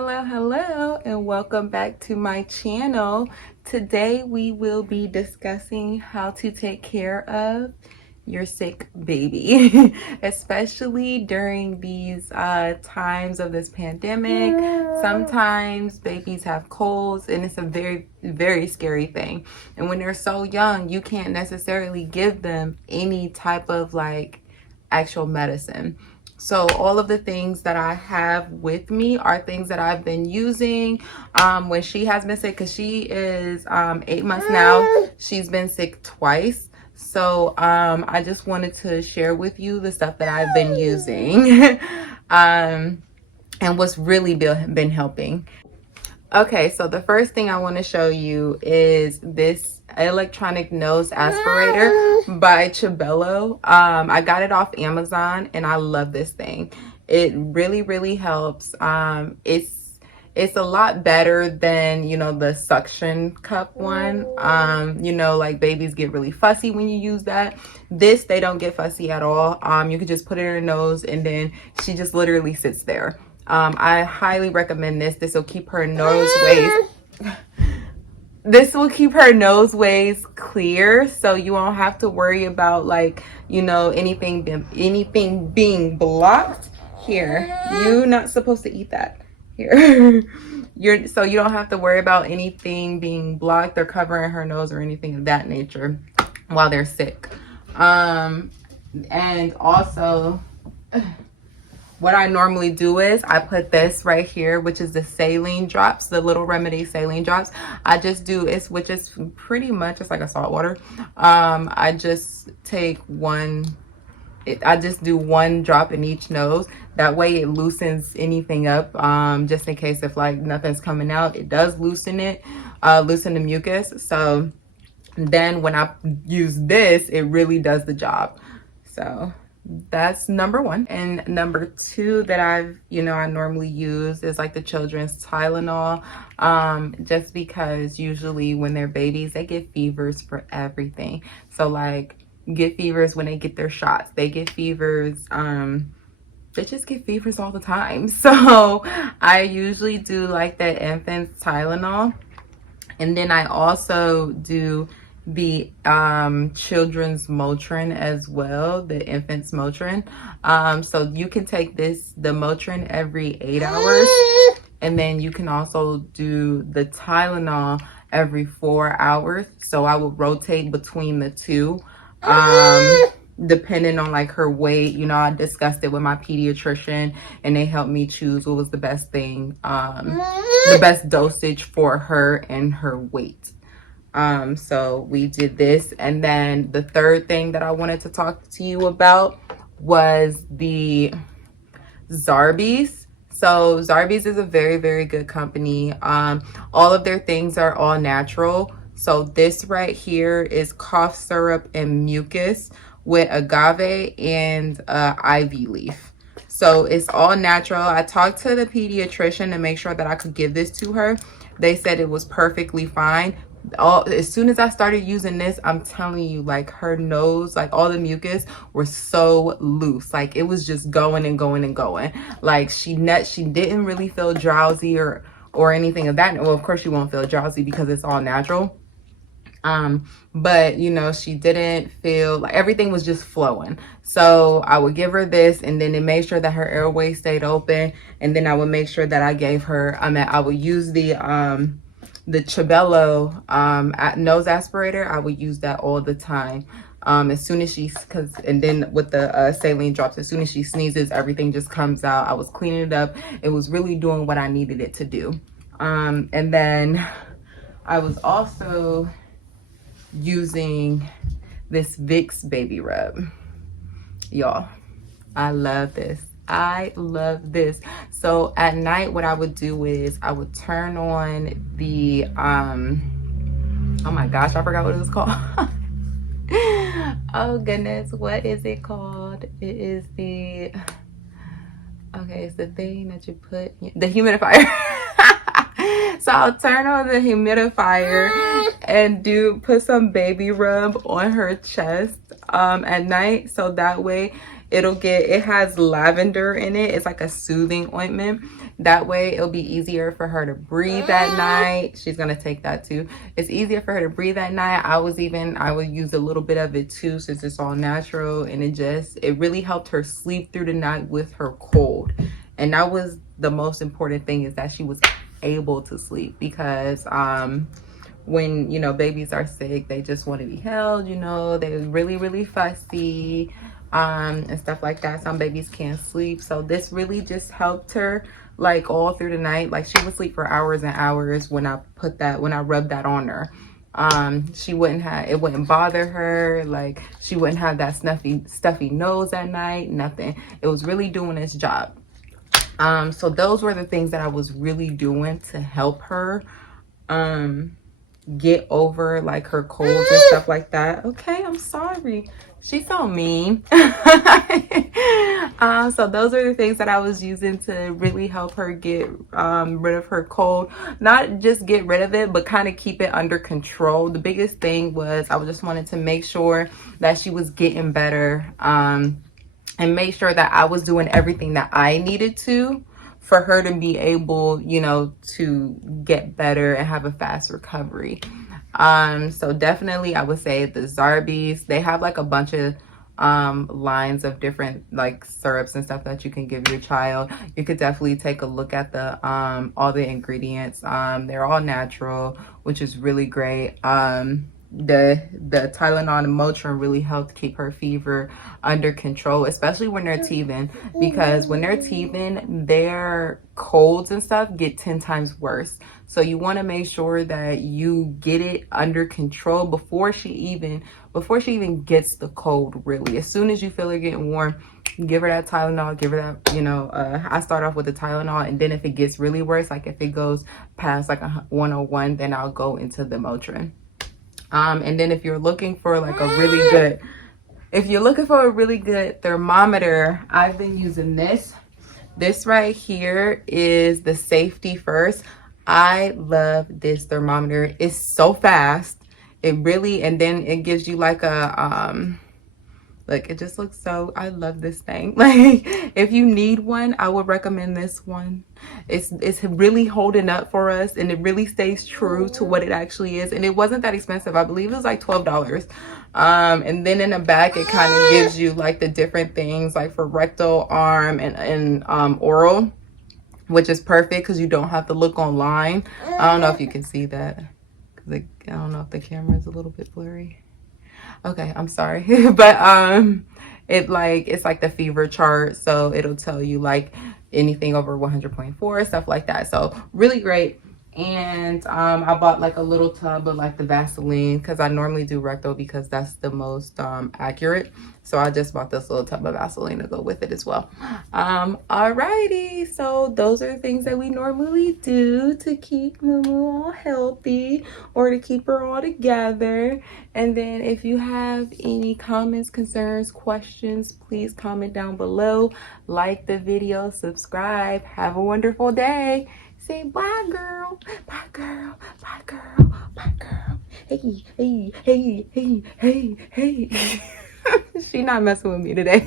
Hello, and welcome back to my channel. Today we will be discussing how to take care of your sick baby, especially during these times of this pandemic. Sometimes babies have colds, and it's a very scary thing. And when they're so young, you can't necessarily give them any type of like actual medicine. So all of the things that I have with me are things that I've been using when she has been sick, because she is 8 months now. She's been sick twice. So I just wanted to share with you the stuff that I've been using and what's really been helping. Okay, so the first thing I want to show you is this electronic nose aspirator by Chabello. I got it off Amazon and I love this thing. It really helps. It's a lot better than, you know, the suction cup one. You know, like babies get really fussy when you use that. This, they don't get fussy at all. You can just put it in her nose and then she just literally sits there. I highly recommend this. This will keep her nose ways clear, so you won't have to worry about, like, you know, anything being blocked. Here, you're not supposed to eat that. Here. So you don't have to worry about anything being blocked or covering her nose or anything of that nature while they're sick. And also, what I normally do is I put this right here, which is the Saline drops, the Little Remedy Saline drops. I just do it, which is pretty much just like a salt water. I just take I just do one drop in each nose. That way it loosens anything up, just in case if like nothing's coming out. It does loosen it, loosen the mucus. So then when I use this, it really does the job. So that's number one. And number two that I normally use is like the children's Tylenol, just because usually when they're babies, they get fevers for everything. So like get fevers when they get their shots, they get fevers, they just get fevers all the time. So I usually do like the infant's Tylenol, and then I also do the children's Motrin as well, the infant's Motrin. So you can take the Motrin every 8 hours, and then you can also do the Tylenol every 4 hours. So I will rotate between the two, depending on like her weight. You know, I discussed it with my pediatrician and they helped me choose what was the best thing, the best dosage for her and her weight. So we did this. And then the third thing that I wanted to talk to you about was the Zarbee's. So Zarbee's is a very good company. All of their things are all natural. So this right here is cough syrup and mucus with agave and ivy leaf. So it's all natural. I talked to the pediatrician to make sure that I could give this to her. They said it was perfectly fine. As soon as I started using this, I'm telling you, like her nose, like all the mucus were so loose. Like it was just going and going and going. Like she didn't really feel drowsy or anything of that. Well, of course you won't feel drowsy because it's all natural. But you know, she didn't feel like, everything was just flowing. So I would give her this, and then it made sure that her airway stayed open. And then I would make sure that I gave her, I would use the Chabello nose aspirator. I would use that all the time. As soon as and then with the saline drops, as soon as she sneezes, everything just comes out. I was cleaning it up. It was really doing what I needed it to do. And then I was also using this Vicks Baby Rub. Y'all, I love this. I love this. So at night, what I would do is I would turn on the oh my gosh, I forgot what it was called. Oh goodness, what is it called? It is the, okay, it's the thing that you put, the humidifier. So I'll turn on the humidifier and put some baby rub on her chest at night, so that way it has lavender in it. It's like a soothing ointment. That way it'll be easier for her to breathe at night. She's gonna take that too. It's easier for her to breathe at night. I would use a little bit of it too, since it's all natural, and it really helped her sleep through the night with her cold. And that was the most important thing, is that she was able to sleep, because when, you know, babies are sick, they just want to be held, you know, they're really fussy, and stuff like that. Some babies can't sleep, so this really just helped her like all through the night. Like, she would sleep for hours and hours when I rubbed that on her. It wouldn't bother her, like she wouldn't have that stuffy nose at night, nothing. It was really doing its job. So those were the things that I was really doing to help her get over like her colds and stuff like that. Okay, I'm sorry. She's so mean. So those are the things that I was using to really help her get rid of her cold. Not just get rid of it, but kind of keep it under control. The biggest thing was I just wanted to make sure that she was getting better, and make sure that I was doing everything that I needed to for her to be able, you know, to get better and have a fast recovery. So definitely I would say the Zarbee's, they have like a bunch of lines of different like syrups and stuff that you can give your child. You could definitely take a look at the all the ingredients. They're all natural, which is really great. The Tylenol and Motrin really helped keep her fever under control, especially when they're teething, because when they're teething, their colds and stuff get 10 times worse. So you want to make sure that you get it under control before she even gets the cold. Really, as soon as you feel her getting warm, give her that Tylenol, give her that, you know, I start off with the Tylenol, and then if it gets really worse, like if it goes past like a 101, then I'll go into the Motrin. And then if you're looking for like a really good thermometer, I've been using this. This right here is the Safety First. I love this thermometer. It's so fast. And then it gives you like a like, it just looks so, I love this thing. Like, if you need one, I would recommend this one. It's really holding up for us, and it really stays true to what it actually is. And it wasn't that expensive. I believe it was like $12. And then in the back, it kind of gives you like the different things, like for rectal, arm, and oral, which is perfect because you don't have to look online. I don't know if you can see that, because I don't know if the camera is a little bit blurry. Okay, I'm sorry. But it's like the fever chart, so it'll tell you like anything over 100.4, stuff like that. So really great. And I bought like a little tub of like the Vaseline, because I normally do rectal because that's the most accurate. So I just bought this little tub of Vaseline to go with it as well. Alrighty, so those are the things that we normally do to keep Mumu all healthy, or to keep her all together. And then if you have any comments, concerns, questions, please comment down below. Like the video, subscribe. Have a wonderful day. Say bye, girl. Bye, girl. Bye, girl. Bye, girl. Hey, hey, hey, hey, hey, hey. She not messing with me today.